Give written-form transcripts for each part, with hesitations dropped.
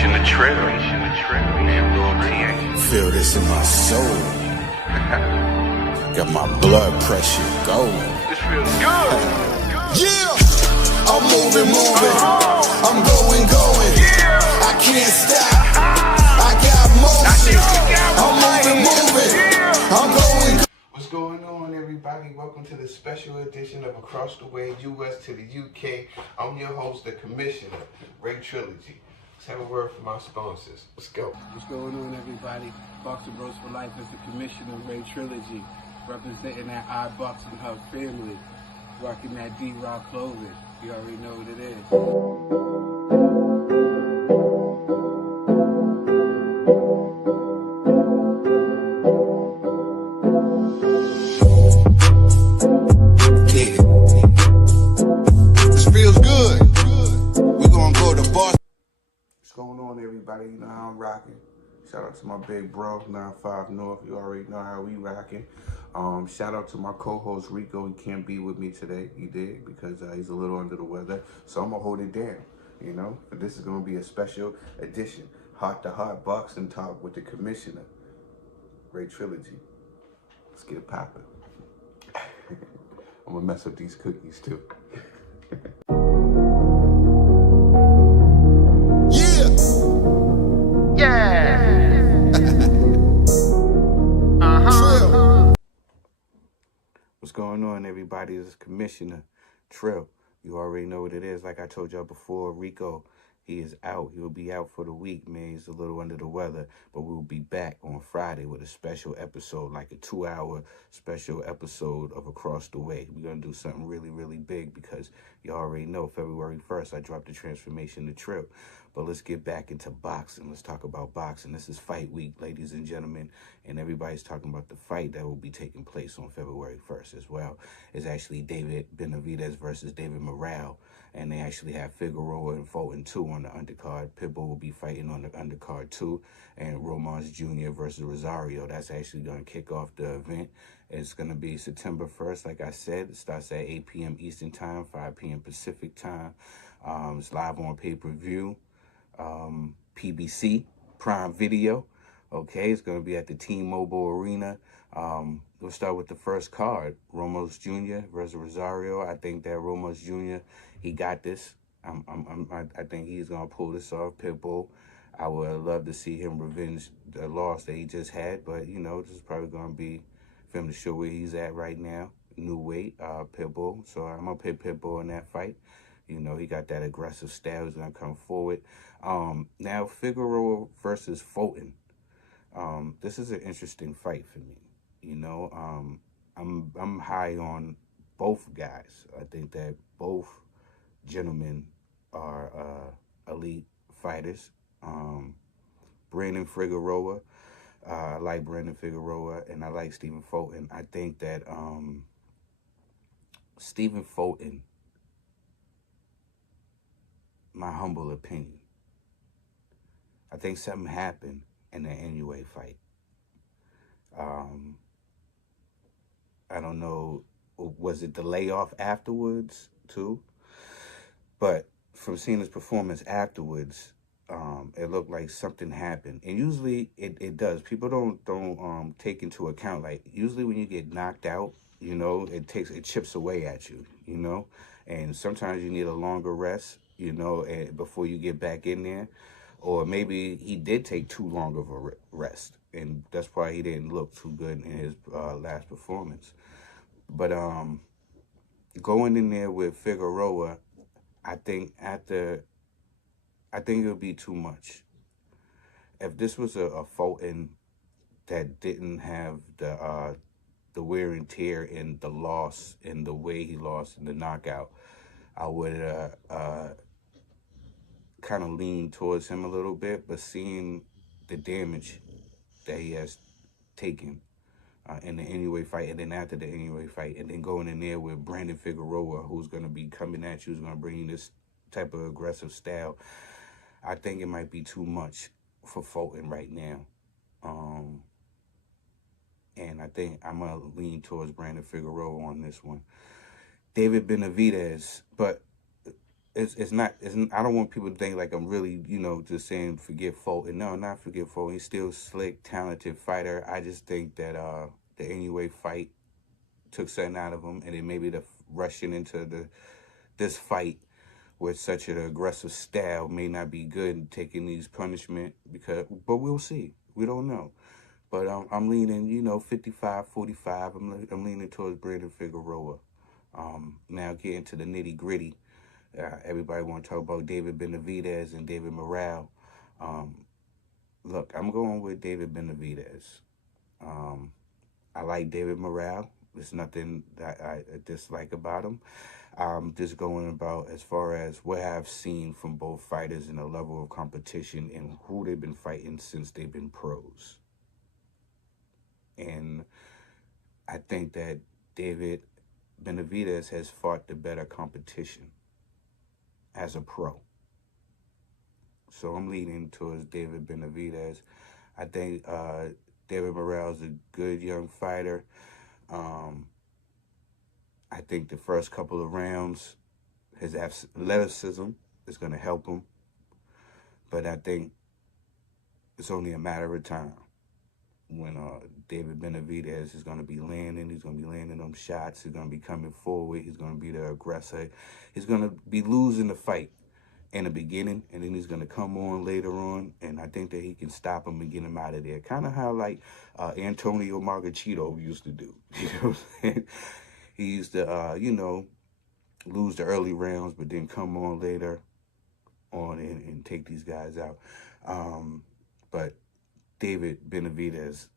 Transformation of Trill. Feel this in my soul. Got my blood pressure going. This feels good. Yeah, I'm moving. I'm going. Yeah. I can't stop. I got motion. I'm moving. I'm going. What's going on, everybody? Welcome to the special edition of Across the Way, US to the UK. I'm your host, the Commissioner, Trilogy. Let's have a word from our sponsors. Let's go. What's going on, everybody? Boxing Bros for Life is the Commissioner, Trilogy, representing that iBoxingHub family, rocking that D-Rock clothing. You already know what it is. Everybody, you know how I'm rocking. Shout out to my big bro, 95 North. You already know how we rocking. Shout out to my co-host Ricco. He can't be with me today. He did because he's a little under the weather. So I'm gonna hold it down. You know, but this is gonna be a special edition, heart to heart boxing talk with the Commissioner, Trilogy. Let's get it popping. I'm gonna mess up these cookies too. What's going on, everybody? This is Commissioner Trill. You already know what it is. Like I told y'all before, Ricco, he is out. He'll be out for the week, man. He's a little under the weather, but we'll be back on Friday with a special episode, like a 2-hour special episode of Across the Way. We're going to do something really, really big because you already know February 1st, I dropped the Transformation of Trill. But let's get back into boxing. Let's talk about boxing. This is fight week, ladies and gentlemen, and everybody's talking about the fight that will be taking place on February 1st as well. It's actually David Benavidez versus David Morrell, and they actually have Figueroa and Fulton 2 on the undercard. Pitbull will be fighting on the undercard too, and Romance Jr. versus Rosario. That's actually going to kick off the event. It's going to be September 1st, like I said. It starts at 8 p.m. Eastern Time, 5 p.m. Pacific Time. It's live on pay-per-view. PBC, Prime Video. Okay, it's going to be at the T-Mobile Arena. We'll start with the first card. Ramos Jr. versus Rosario. I think that Ramos Jr., he got this. I think he's going to pull this off. Pitbull, I would love to see him revenge the loss that he just had, but, you know, this is probably going to be for him to show where he's at right now. New weight, Pitbull. So I'm going to put Pitbull in that fight. You know, he got that aggressive style. He's going to come forward. Now, Figueroa versus Fulton. This is an interesting fight for me. You know, I'm high on both guys. I think that both gentlemen are elite fighters. Brandon Figueroa, I like Brandon Figueroa, and I like Stephen Fulton. I think that Stephen Fulton, my humble opinion, I think something happened in the NUA fight. I don't know, was it the layoff afterwards too? But from seeing his performance afterwards, it looked like something happened. And usually it does. People don't take into account, like, usually when you get knocked out, you know, it chips away at you, you know, and sometimes you need a longer rest, you know, before you get back in there. Or maybe he did take too long of a rest, and that's why he didn't look too good in his last performance. But going in there with Figueroa, I think it would be too much. If this was a Fulton that didn't have the wear and tear and the loss and the way he lost in the knockout, I would kind of lean towards him a little bit, but seeing the damage that he has taken in the NUA fight, and then after the NUA fight, and then going in there with Brandon Figueroa, who's going to be coming at you, who's going to bring you this type of aggressive style, I think it might be too much for Fulton right now. And I think I'm going to lean towards Brandon Figueroa on this one. David Benavidez, but it's not. I don't want people to think like I'm really, just saying forget Fulton. No, not forget Fulton. He's still slick, talented fighter. I just think that the anyway fight took something out of him, and then maybe the rushing into this fight with such an aggressive style may not be good in taking these punishment but we'll see. We don't know. But I'm leaning, 55-45. I'm leaning towards Brandon Figueroa. Now getting to the nitty gritty. Everybody want to talk about David Benavidez and David Morrell. Look, I'm going with David Benavidez. I like David Morrell. There's nothing that I dislike about him. Just going about as far as what I've seen from both fighters and the level of competition and who they've been fighting since they've been pros. And I think that David Benavidez has fought the better competition as a pro. So I'm leaning towards David Benavidez. I think David Morrell is a good young fighter. I think the first couple of rounds, his athleticism is going to help him. But I think it's only a matter of time when David Benavidez is going to be landing. He's going to be landing them shots. He's going to be coming forward. He's going to be the aggressor. He's going to be losing the fight in the beginning, and then he's going to come on later on, and I think that he can stop him and get him out of there. Kind of how, like, Antonio Margachito used to do. You know what I'm saying? He used to, lose the early rounds, but then come on later on and take these guys out. But David Benavidez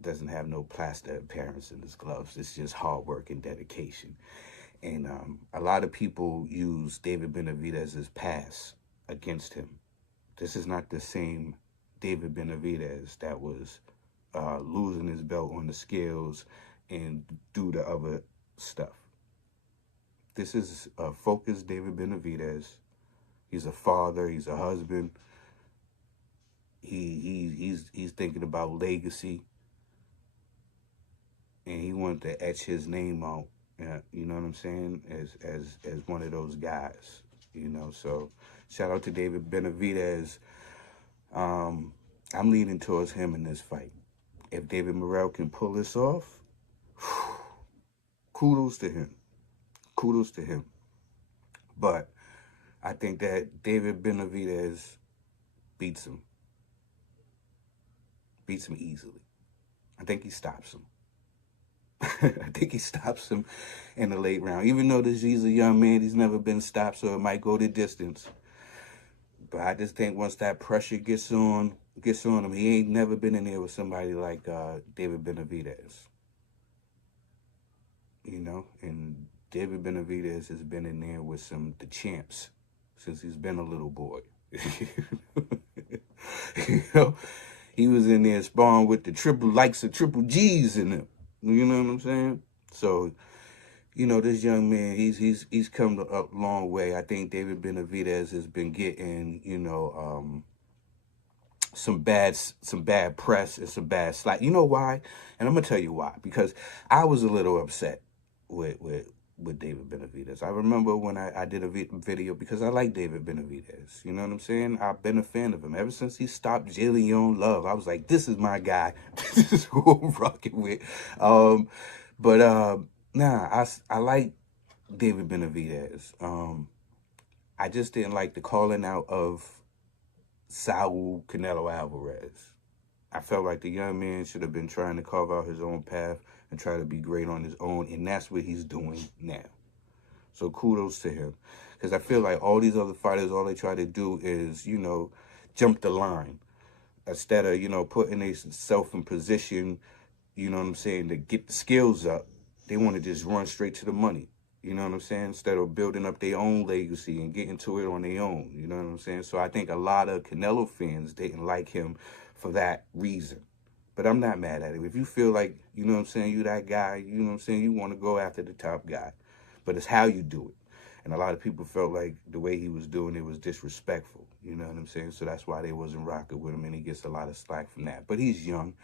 doesn't have no plaster appearance in his gloves. It's just hard work and dedication. And a lot of people use David Benavidez's pass against him. This is not the same David Benavidez that was losing his belt on the scales and do the other stuff. This is a focused David Benavidez. He's a father. He's a husband. He's thinking about legacy, and he wanted to etch his name out. You know what I'm saying? As one of those guys. So shout out to David Benavidez. I'm leaning towards him in this fight. If David Morrell can pull this off, kudos to him. Kudos to him. But I think that David Benavidez beats him. Beats him easily. I think he stops him. I think he stops him in the late round. Even though he's a young man, he's never been stopped, so it might go the distance. But I just think once that pressure gets on him, he ain't never been in there with somebody like David Benavidez. And David Benavidez has been in there with the champs since he's been a little boy. He was in there sparring with the triple G's in him. You know what I'm saying? So, this young man, he's come a long way. I think David Benavidez has been getting, some bad press and some bad slack. You know why? And I'm gonna tell you why. Because I was a little upset with David Benavidez. I remember when I did a video because I like David Benavidez. You know what I'm saying? I've been a fan of him ever since he stopped Jillian Love. I was like, this is my guy. This is who I'm rocking with. I like David Benavidez. I just didn't like the calling out of Saul Canelo Alvarez. I felt like the young man should have been trying to carve out his own path and try to be great on his own, and that's what he's doing now. So kudos to him. Because I feel like all these other fighters, all they try to do is, jump the line. Instead of, putting themselves in position, to get the skills up, they want to just run straight to the money. You know what I'm saying? Instead of building up their own legacy and getting to it on their own. You know what I'm saying? So I think a lot of Canelo fans didn't like him for that reason. But I'm not mad at it. If you feel like, you that guy, you want to go after the top guy. But it's how you do it. And a lot of people felt like the way he was doing it was disrespectful. You know what I'm saying? So that's why they wasn't rocking with him, and he gets a lot of slack from that. But he's young,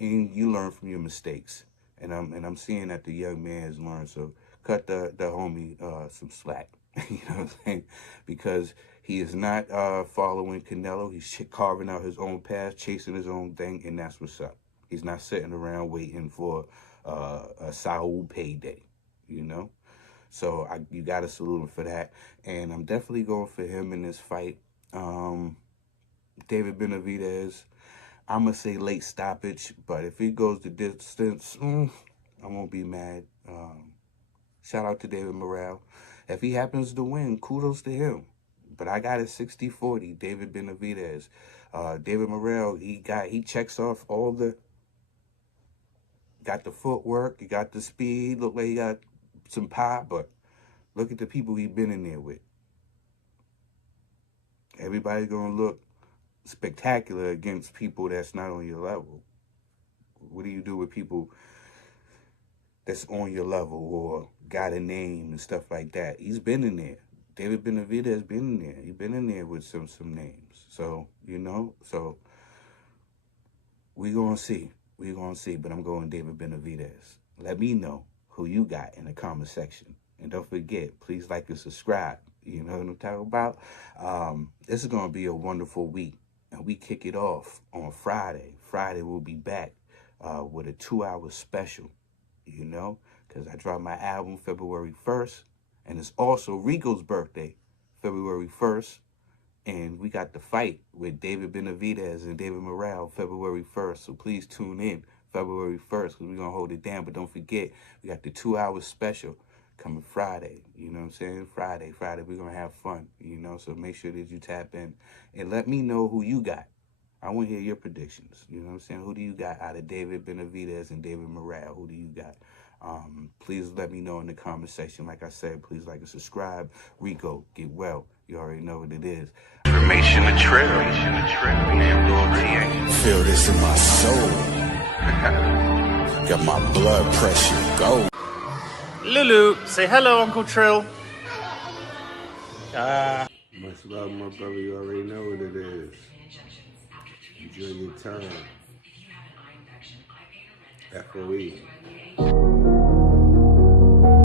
and you learn from your mistakes. And I'm seeing that the young man has learned. So cut the homie some slack. You know what I'm saying? Because he is not following Canelo. He's carving out his own path, chasing his own thing, and that's what's up. He's not sitting around waiting for a Saul payday, you know? So you got to salute him for that. And I'm definitely going for him in this fight. David Benavidez, I'm going to say late stoppage, but if he goes the distance, I won't be mad. Shout out to David Morrell. If he happens to win, kudos to him. But I got it 60-40, David Benavidez. David Morrell, he checks off all got the footwork, he got the speed, look like he got some pop, but look at the people he's been in there with. Everybody's going to look spectacular against people that's not on your level. What do you do with people that's on your level or got a name and stuff like that? He's been in there. David Benavidez has been in there. He's been in there with some names. So, you know, so we're going to see. We're going to see, but I'm going David Benavidez. Let me know who you got in the comment section. And don't forget, please like and subscribe. You know what I'm talking about? This is going to be a wonderful week. And we kick it off on Friday. Friday we'll be back with a 2-hour special, you know, because I dropped my album February 1st. And it's also Rico's birthday, February 1st. And we got the fight with David Benavidez and David Morrell February 1st. So please tune in February 1st because we're going to hold it down. But don't forget, we got the 2-hour special coming Friday. You know what I'm saying? Friday, we're going to have fun, you know. So make sure that you tap in and let me know who you got. I want to hear your predictions. You know what I'm saying? Who do you got out of David Benavidez and David Morrell? Who do you got? Please let me know in the comment section. Like I said, please like and subscribe. Ricco, get well. You already know what it is. Information to Trill. Feel this in my soul. Got my blood pressure go. Lulu, say hello, Uncle Trill. Much love, my brother. You already know what it is. Enjoy your time. F.A.M.